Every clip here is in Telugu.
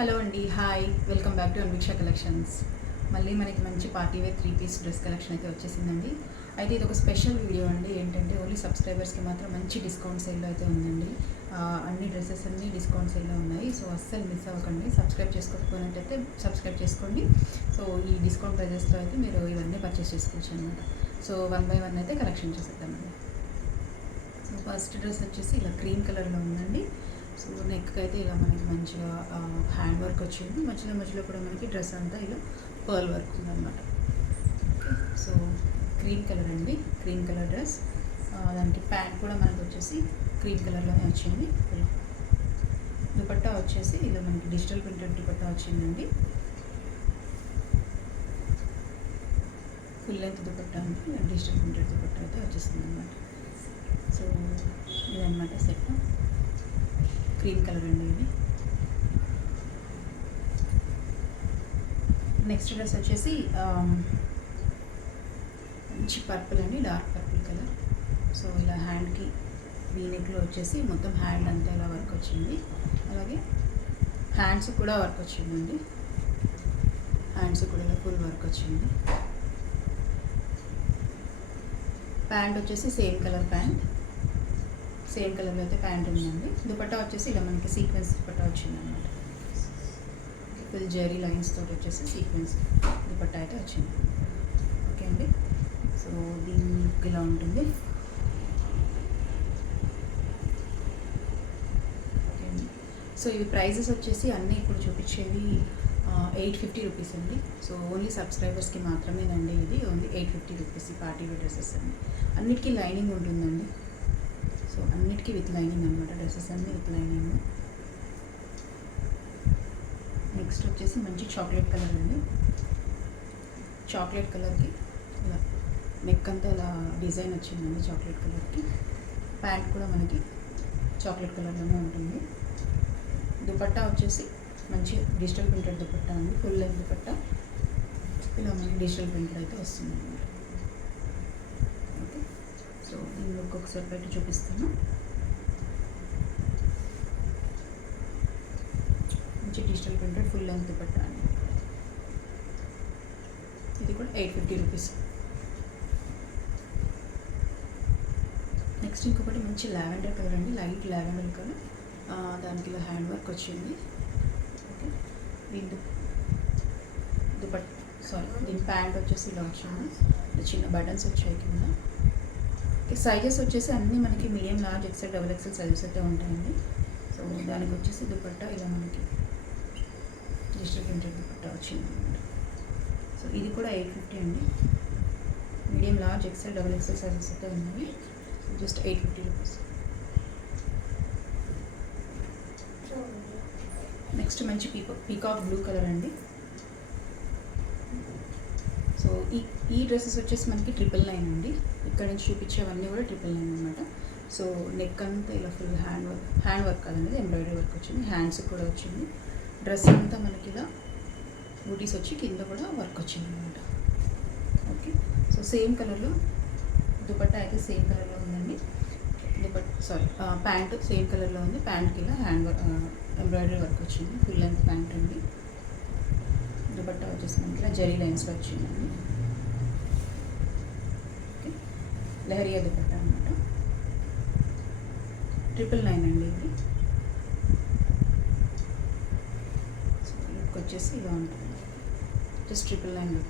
హలో అండి, hi, welcome back to Anviksha collections. మళ్ళీ మనకి మంచి party wear 3 piece dress collection అయితే వచ్చేసిందండి. అయితే ఇది ఒక స్పెషల్ వీడియో అండి. ఏంటంటే ఓన్లీ సబ్స్క్రైబర్స్కి మాత్రం మంచి డిస్కౌంట్ సేల్లో అయితే ఉందండి. అన్ని డ్రెస్సెస్ అన్నీ డిస్కౌంట్ సేల్లో ఉన్నాయి. సో అస్సలు మిస్ అవ్వకండి. సబ్స్క్రైబ్ చేసుకోకపోయినట్టయితే సబ్స్క్రైబ్ చేసుకోండి. సో ఈ డిస్కౌంట్ ప్రైజెస్తో అయితే మీరు ఇవన్నీ పర్చేస్ చేసుకోవచ్చు అనమాట. సో 1 బై 1 అయితే కలెక్షన్ చేసేద్దామండి. సో ఫస్ట్ డ్రెస్ వచ్చేసి ఇలా క్రీమ్ కలర్లో ఉందండి. సో నెక్ అయితే ఇలా మనకి మంచిగా హ్యాండ్ వర్క్ వచ్చింది. మధ్యలో మధ్యలో కూడా మనకి డ్రెస్ అంతా ఇలా పర్ల్ వర్క్ ఉందన్నమాట. ఓకే, సో క్రీమ్ కలర్ అండి, క్రీమ్ కలర్ డ్రెస్. దానికి ప్యాంట్ కూడా మనకి వచ్చేసి క్రీమ్ కలర్లోనే వచ్చింది. ఇలా దుపట్టా వచ్చేసి ఇలా మనకి డిజిటల్ ప్రింటెడ్ దుపట్టా వచ్చిందండి. ఫుల్ లెంత్ దుపట్టా అంటే డిజిటల్ ప్రింటెడ్ దుపట్టా అయితే వచ్చేస్తుంది అనమాట. సో ఇదన్నమాట సెట్. క్రీమ్ కలర్ అండి ఇది. నెక్స్ట్ డ్రెస్ వచ్చేసి మంచి పర్పుల్ అండి, డార్క్ పర్పుల్ కలర్. సో ఇలా హ్యాండ్కి వీనెక్లో వచ్చేసి మొత్తం హ్యాండ్ అంతా ఇలా వర్క్ వచ్చింది. అలాగే హ్యాండ్స్ కూడా వర్క్ వచ్చిందండి. హ్యాండ్స్ కూడా ఇలా ఫుల్ వర్క్ వచ్చింది. ప్యాంట్ వచ్చేసి సేమ్ కలర్ ప్యాంట్, సేమ్ కలర్లో అయితే ప్యాంట్ ఉందండి. దుపట్టా వచ్చేసి ఇలా మనకి సీక్వెన్స్ దుపట్టా వచ్చింది అనమాట. ఫుల్ జెరీ లైన్స్ తోటి వచ్చేసి సీక్వెన్స్ దుపట్టా అయితే వచ్చింది. ఓకే అండి. సో దీనికి ఇలా ఉంటుంది. ఓకే అండి. సో ఇవి ప్రైజెస్ వచ్చేసి అన్నీ ఇప్పుడు చూపించేవి 850 రూపీస్ అండి. సో ఓన్లీ సబ్స్క్రైబర్స్కి మాత్రమేనండి ఇది. ఓన్లీ 850 రూపీస్ ఈ పార్టీ వేర్ డ్రెస్సెస్ అండి. అన్నిటికీ లైనింగ్ ఉంటుందండి. సో అన్నిటికీ విత్ లైనింగ్ అనమాట. డ్రెస్సెస్ అన్నీ విత్ లైనింగ్. నెక్స్ట్ వచ్చేసి మంచి చాక్లెట్ కలర్ అండి. చాక్లెట్ కలర్కి ఇలా నెక్ అంతా ఇలా డిజైన్ వచ్చిందండి. చాక్లెట్ కలర్కి ప్యాంట్ కూడా మనకి చాక్లెట్ కలర్లోనే ఉంటుంది. దుపట్టా వచ్చేసి మంచి డిజిటల్ ప్రింటెడ్ దుపట్టా అండి. ఫుల్ లెంత్ దుపట్టా ఇలా మనకి డిజిటల్ ప్రింటెడ్ అయితే వస్తుంది అనమాట. ఓకే, సో దీన్ని ఒక్కొక్కసారి పెట్టి చూపిస్తాను. మంచి digital printed full length dupatta అండి. ఇది కూడా 850 రూపీస్. నెక్స్ట్ ఇంకొకటి మంచి లావెండర్ కలర్ అండి, లైట్ లావెండర్ కలర్. దానికి ఇలా హ్యాండ్ వర్క్ వచ్చింది. ఓకే, దీని దీని ప్యాంట్ వచ్చేసి ఇలా వచ్చింది. చిన్న బటన్స్ వచ్చాయి కింద. సైజెస్ వచ్చేసి అన్నీ మనకి medium, large, XL, double XL sizes అయితే ఉంటాయండి. సో దానికి వచ్చేసి దుపట్టా ఇలా మనకి డిజిటల్ ప్రింటెడ్ దుపట్టా వచ్చింది అనమాట. సో ఇది కూడా 850 అండి. Medium, large, XL, double XL sizes అయితే ఉన్నాయి. Just 850 rupees. నెక్స్ట్ మంచి పీకాక్ బ్లూ కలర్ అండి. సో ఈ డ్రెస్సెస్ వచ్చేసి మనకి 999 అండి. ఇక్కడ నుంచి చూపించేవన్నీ కూడా 999 అనమాట. సో నెక్ అంతా ఇలా ఫుల్ హ్యాండ్ వర్క్ కాదండి, ఎంబ్రాయిడరీ వర్క్ వచ్చింది. హ్యాండ్స్ కూడా వచ్చింది. డ్రెస్ అంతా మనకి ఇలా బూటీస్ వచ్చి కింద కూడా వర్క్ వచ్చింది అనమాట. ఓకే, సో సేమ్ కలర్లో దుపట్టా అయితే సేమ్ కలర్లో ఉందండి. ప్యాంట్ సేమ్ కలర్లో ఉంది. ప్యాంట్కి ఇలా ఎంబ్రాయిడరీ వర్క్ వచ్చింది. ఫుల్ లెంత్ ప్యాంట్ అండి. దుపట్టా వచ్చేసి మనకి ఇలా జరీ లైన్స్లో వచ్చిందండి. ఓకే, లహరియా దుపట్టా అనమాట. 999 అండి ఇది. సో లుక్ వచ్చేసి ఇలా ఉంటుంది. జస్ట్ 999.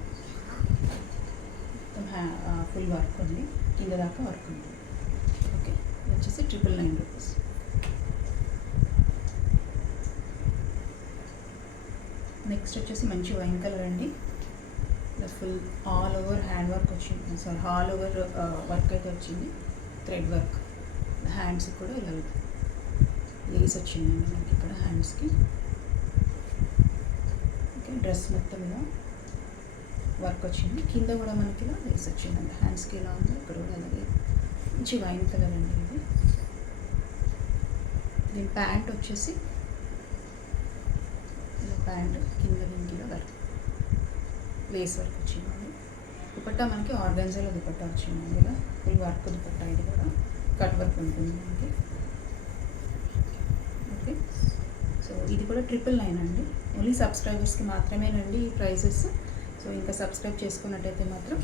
మొత్తం ఫుల్ వర్క్ ఉంది, కింద దాకా వర్క్ ఉంది. ఓకే, వచ్చేసి 999 రూపీస్. నెక్స్ట్ వచ్చేసి మంచి వైన్ కలర్ అండి. ఇలా full all over hand work వచ్చింది. ఆల్ ఓవర్ వర్క్ అయితే వచ్చింది. Thread work. హ్యాండ్స్ కూడా ఇలా లేస్ వచ్చిందండి మనకి ఇక్కడ హ్యాండ్స్కి. ఓకే, డ్రెస్ మొత్తం ఇలా వర్క్ వచ్చింది. కింద కూడా మనకి ఇలా లేస్ వచ్చిందండి. హ్యాండ్స్కి ఇలా ఉంది, ఇక్కడ కూడా అలాగే. మంచి వైన్ కలర్ అండి ఇది. దీని ప్యాంట్ వచ్చేసి ఇలా ప్యాంట్ కింద దీనికి వర్క్ లేస్ వర్క్ వచ్చిందండి. దుపట్టా మనకి ఆర్గాన్జాలో దుపట్టా వచ్చిందండి. ఇలా ఫుల్ వర్క్ దుపట్టా. ఇది కూడా కట్ వర్క్ ఉంటుంది మనకి. ఓకే, సో ఇది కూడా 999 అండి. ఓన్లీ సబ్స్క్రైబర్స్కి మాత్రమేనండి ఈ ప్రైజెస్. సో ఇంకా సబ్స్క్రైబ్ చేసుకున్నట్టయితే మాత్రం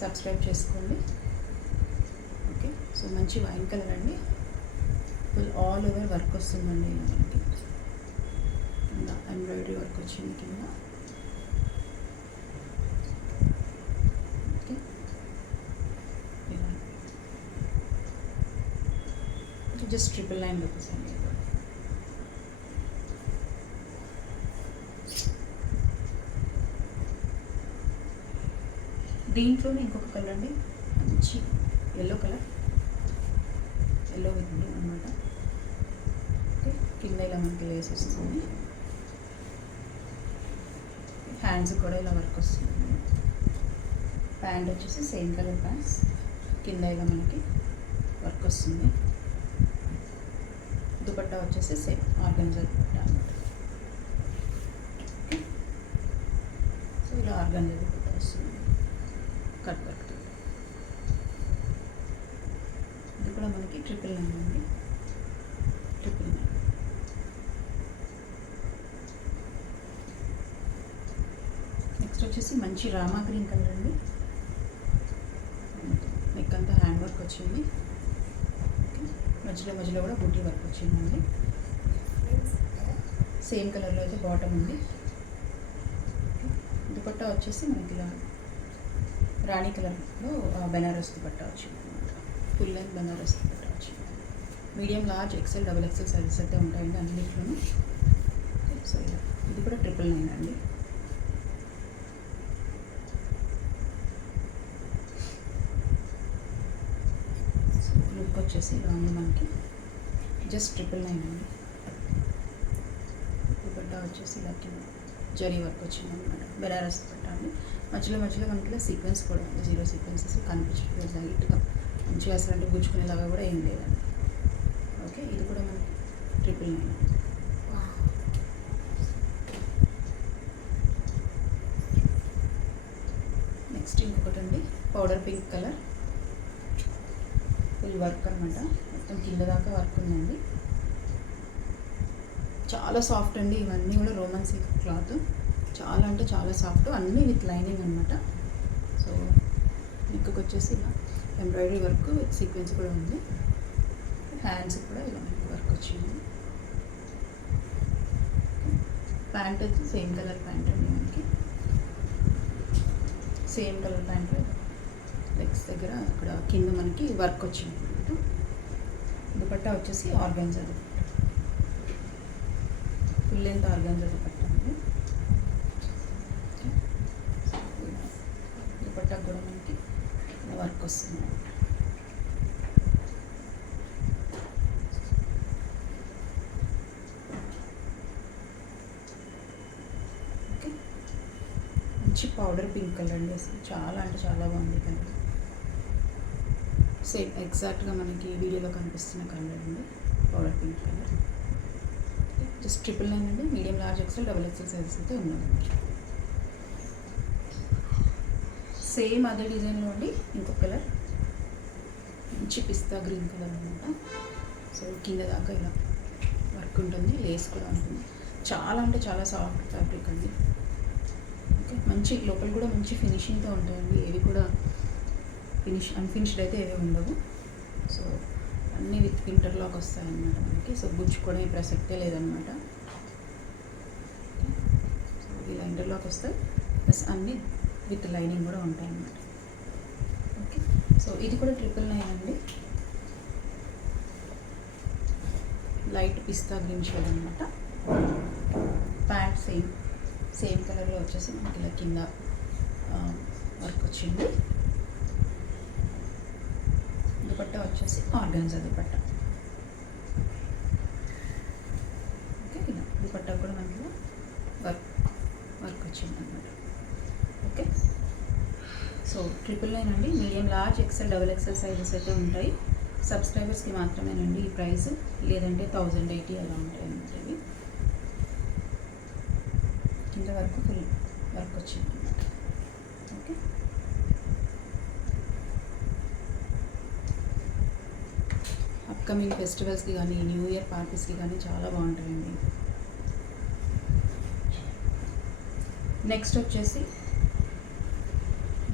సబ్స్క్రైబ్ చేసుకోండి. ఓకే, సో మంచి వైన్ కలర్ అండి. ఫుల్ ఆల్ ఓవర్ వర్క్ వస్తుందండి. మనకి కింద ఎంబ్రాయిడరీ వర్క్ వచ్చింది కింద. ఓకే, జస్ట్ 999 రూపీస్ అండి. దీంట్లోనే ఇంకొక కలర్ అండి, మంచి yellow colour, yellow with blue అనమాట. ఓకే, కింద ఇలా మనకి లేస్ వస్తుంది. హ్యాండ్స్ కూడా ఇలా వర్క్ వస్తుంది. ప్యాంట్ వచ్చేసి సేమ్ కలర్ ప్యాంట్స్, కింద ఇలా మనకి వర్క్ వస్తుంది. దుపట్టా వచ్చేసి సేమ్ ఆర్గంజా దుపట్టా అనమాట. సో ఇలా ఆర్గంజా దుపట్టా వస్తుంది కట్ వర్క్. ఇది కూడా మనకి 999 అండి. 999. నెక్స్ట్ వచ్చేసి మంచి రామా గ్రీన్ కలర్ అండి. నెక్ అంతా హ్యాండ్ వర్క్ వచ్చింది. మధ్యలో మధ్యలో కూడా బూటీ వర్క్ వచ్చిందండి. సేమ్ కలర్లో అయితే బాటమ్ ఉంది. దుపట్టా వచ్చేసి మనకి ఇలా రాణి కలర్లో బెనారస్ దుపట్టా వచ్చింది అనమాట. ఫుల్ లెంత్ బెనారస్ దుపట్టా వచ్చింది. Medium, large, XL, double XL sizes అయితే ఉంటాయండి అన్నింటిలోనూ. సో ఇలా ఇది కూడా 999 అండి. సో లుక్ వచ్చేసి ఇలా ఉంది మనకి. జస్ట్ 999 అండి. దుపట్టా వచ్చేసి ఇలా కింద జరీ వర్క్ వచ్చింది అనమాట. బెనారస్ దుపట్టా అండి. మధ్యలో మధ్యలో మనకి ఇలా సీక్వెన్స్ కూడా ఉంది. 0 సీక్వెన్సెస్ కనిపించట్లేదు. లైట్గా మంచిగా అసలు అంటే గుచ్చుకునేలాగా కూడా ఏం లేదండి. ఓకే, ఇది కూడా మనకి 999. నెక్స్ట్ ఇంకొకటి అండి, powder pink colour, full work అనమాట. మొత్తం కింద దాకా వర్క్ ఉందండి. చాలా సాఫ్ట్ అండి. ఇవన్నీ కూడా రోమన్ సిల్క్ క్లాత్. చాలా అంటే చాలా సాఫ్ట్, అన్నీ విత్ లైనింగ్ అనమాట. సో నెక్కి వచ్చేసి ఇలా ఎంబ్రాయిడరీ వర్క్ విత్ సీక్వెన్స్ కూడా ఉంది. హ్యాండ్స్ కూడా ఇలా మనకి వర్క్ వచ్చింది. ప్యాంట్ వచ్చి సేమ్ కలర్ ప్యాంట్ అండి. మనకి సేమ్ కలర్ ప్యాంట్, లెగ్స్ దగ్గర అక్కడ కింద మనకి వర్క్ వచ్చింది అనమాట. దుపట్టా వచ్చేసి organza dupatta, full length organza dupatta అండి. దుపట్టా కూడా మనకి వర్క్ వస్తుంది. ఓకే, మంచి పౌడర్ పింక్ కలర్ అండి. అసలు చాలా అంటే చాలా బాగుంది కలర్. సేమ్ ఎగ్జాక్ట్గా మనకి వీడియోలో కనిపిస్తున్న కలర్ అండి, పౌడర్ పింక్ కలర్. జస్ట్ 999 అండి. Medium, large, XL, double XL sizes అయితే ఉన్నాయి. సేమ్ అదే డిజైన్లో అండి ఇంకొక కలర్, మంచి పిస్తా గ్రీన్ కలర్ అనమాట. సో కింద దాకా ఇలా వర్క్ ఉంటుంది, లేస్ కూడా ఉంటుంది. చాలా అంటే చాలా సాఫ్ట్ ఫ్యాబ్రిక్ అండి. ఓకే, మంచి లోపల కూడా మంచి ఫినిషింగ్తో ఉంటాయండి. ఏవి కూడా అన్ఫినిష్డ్ అయితే ఏవి ఉండవు. సో అన్నీ విత్ ఇంటర్లాక్ వస్తాయి అన్నమాట మనకి. సో గుచ్చుకోవడం ఈ ప్రసక్తే లేదనమాట. సో ఇలా ఇంటర్లాక్ వస్తాయి, ప్లస్ అన్నీ విత్ లైనింగ్ కూడా ఉంటాయి అన్నమాట. ఓకే, సో ఇది కూడా 999 అండి. లైట్ పిస్తా గ్రీన్ షేడ్ అనమాట. ప్యాంట్ సేమ్ కలర్లో వచ్చేసి మనకి ఇలా కింద వర్క్ వచ్చింది. దుపట్టా వచ్చేసి ఆర్గాన్జా దుపట్టా. ఓకే, ఇలా దుపట్టా కూడా మనకి వర్క్ వచ్చింది అనమాట. ఓకే, సో 999 అండి. Medium, large, XL, double XL sizes అయితే ఉంటాయి. సబ్స్క్రైబర్స్కి మాత్రమేనండి ఈ ప్రైస్, లేదంటే 1080 అలా ఉంటాయి అన్నమాట. ఇవి కింద వరకు ఫుల్ వర్క్ వచ్చింది అన్నమాట. ఓకే, అప్కమింగ్ ఫెస్టివల్స్కి కానీ న్యూ ఇయర్ పార్టీస్కి కానీ చాలా బాగుంటాయండి. నెక్స్ట్ వచ్చేసి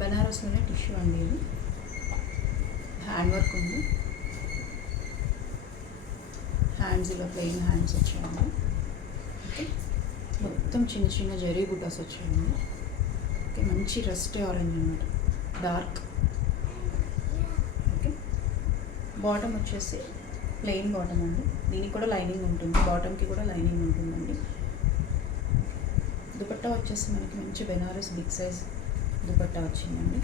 బనారస్లోనే టిష్యూ అండి, ఇది హ్యాండ్ వర్క్ ఉంది. హ్యాండ్స్ ఇలా ప్లెయిన్ హ్యాండ్స్ వచ్చాయండి. ఓకే, మొత్తం చిన్న చిన్న జరీ బుటాస్ వచ్చాయండి. ఓకే, మంచి రస్ట్ ఆరెంజ్ అనమాట, డార్క్. ఓకే, బాటమ్ వచ్చేసి ప్లెయిన్ బాటమ్ అండి, దీనికి కూడా లైనింగ్ ఉంటుంది, బాటమ్కి కూడా లైనింగ్ ఉంటుందండి. దుపట్టా వచ్చేసి మనకి మంచి బెనారస్ బిగ్ సైజ్ దుపట్టా వచ్చిందండి.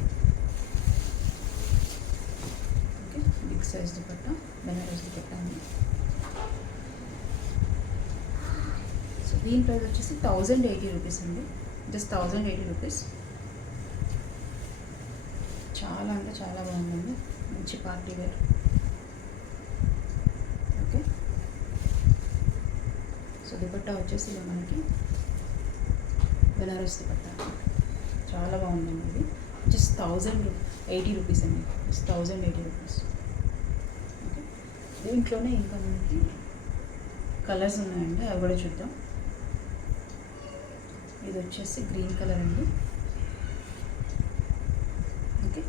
Okay, big size dupatta, Banaras dupatta అండి. సో దీని ప్రైస్ వచ్చేసి 1080 రూపీస్ అండి, జస్ట్ 1080 రూపీస్. చాలా అంటే చాలా బాగుందండి, మంచి party wear. Okay, so dupatta వచ్చేసి ఇలా మనకి బెనారస్ దుపట్టా చాలా బాగుందండి. ఇది జస్ట్ 1080 రూపీస్ అండి, జస్ట్ 1080 రూపీస్. ఓకే, దీంట్లోనే ఇంకా మనకి కలర్స్ ఉన్నాయండి, అవి కూడా చూద్దాం. ఇది వచ్చేసి గ్రీన్ కలర్ అండి. Okay,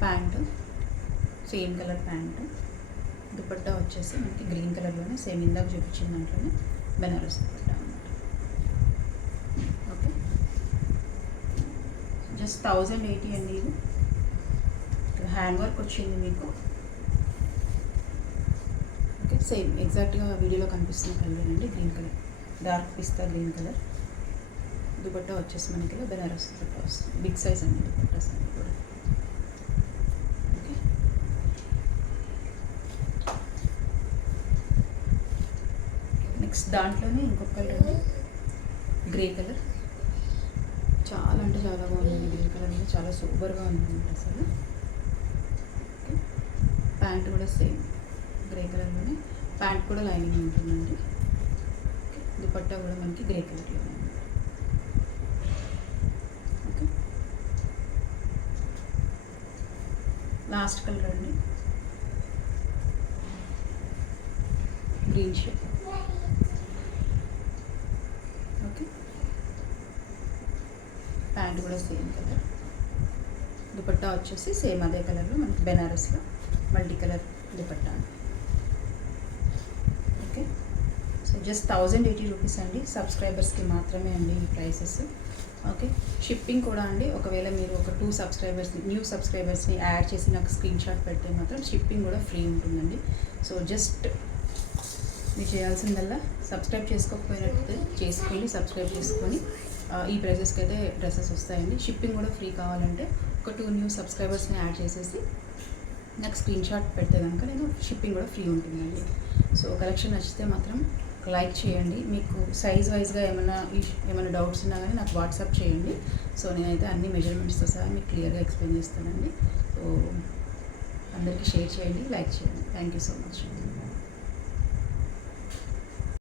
pant same colour pant, dupatta వచ్చేసి మనకి గ్రీన్ కలర్లోనే సేమ్ ఇందాక చూపించిన దాంట్లోనే బెనారస్ దుపట్టా అన్నమాట. ఓకే, జస్ట్ 1080 అండి. ఇది హ్యాండ్ వర్క్ వచ్చింది మీకు. ఓకే, సేమ్ ఎగ్జాక్ట్గా వీడియోలో కనిపిస్తున్న కలర్ అండి, గ్రీన్ కలర్, డార్క్ పిస్తా గ్రీన్ కలర్. దుపట్టా వచ్చేసి మనకి ఇలా బెనారస్ దుపట్టా వస్తుంది, బిగ్ సైజ్ అండి దుపట్టాస్ అన్ని కూడా. ఓకే, నెక్స్ట్ దాంట్లోనే ఇంకొక కలర్ అండి, గ్రే కలర్. చాలా అంటే చాలా బాగుంది గ్రే కలర్ అనేది, చాలా సూపర్గా ఉందన్నమాట అసలు. ఓకే, ప్యాంట్ కూడా సేమ్ గ్రే కలర్లోనే, ప్యాంట్ కూడా లైనింగ్ ఉంటుందండి. ఓకే, దుపట్టా కూడా మనకి గ్రే కలర్లో ఉంది. ఓకే, లాస్ట్ కలర్ అండి, గ్రీన్ షేడ్. ఓకే, ప్యాంట్ కూడా సేమ్ కలర్, దుపట్టా వచ్చేసి సేమ్ అదే కలర్లో మనకి బెనారస్లో multi colour dupatta. Okay, so just 1080 rupees అండి, సబ్స్క్రైబర్స్కి మాత్రమే అండి ఈ ప్రైసెస్. ఓకే, షిప్పింగ్ కూడా అండి, ఒకవేళ మీరు ఒక 2 సబ్స్క్రైబర్స్ని న్యూ సబ్స్క్రైబర్స్ని యాడ్ చేసి నాకు స్క్రీన్ షాట్ పెడితే మాత్రం షిప్పింగ్ కూడా ఫ్రీ ఉంటుందండి. సో జస్ట్ మీరు చేయాల్సిందల్లా సబ్స్క్రైబ్ చేసుకోకపోయినట్టు చేసుకోండి, సబ్స్క్రైబ్ చేసుకొని ఈ ప్రైజెస్కి అయితే డ్రెస్సెస్ వస్తాయండి. షిప్పింగ్ కూడా ఫ్రీ కావాలంటే ఒక 2 న్యూ సబ్స్క్రైబర్స్ని యాడ్ చేసేసి నాకు స్క్రీన్ షాట్ పెడితే కనుక నేను షిప్పింగ్ కూడా ఫ్రీ ఉంటుందండి. సో కలెక్షన్ నచ్చితే మాత్రం లైక్ చేయండి. మీకు సైజ్ వైజ్గా ఏమైనా డౌట్స్ ఉన్నా కానీ నాకు వాట్సాప్ చేయండి. సో నేనైతే అన్ని మెజర్మెంట్స్తో సహా మీకు క్లియర్గా ఎక్స్ప్లెయిన్ చేస్తానండి. సో అందరికీ షేర్ చేయండి, లైక్ చేయండి. Thank you so much.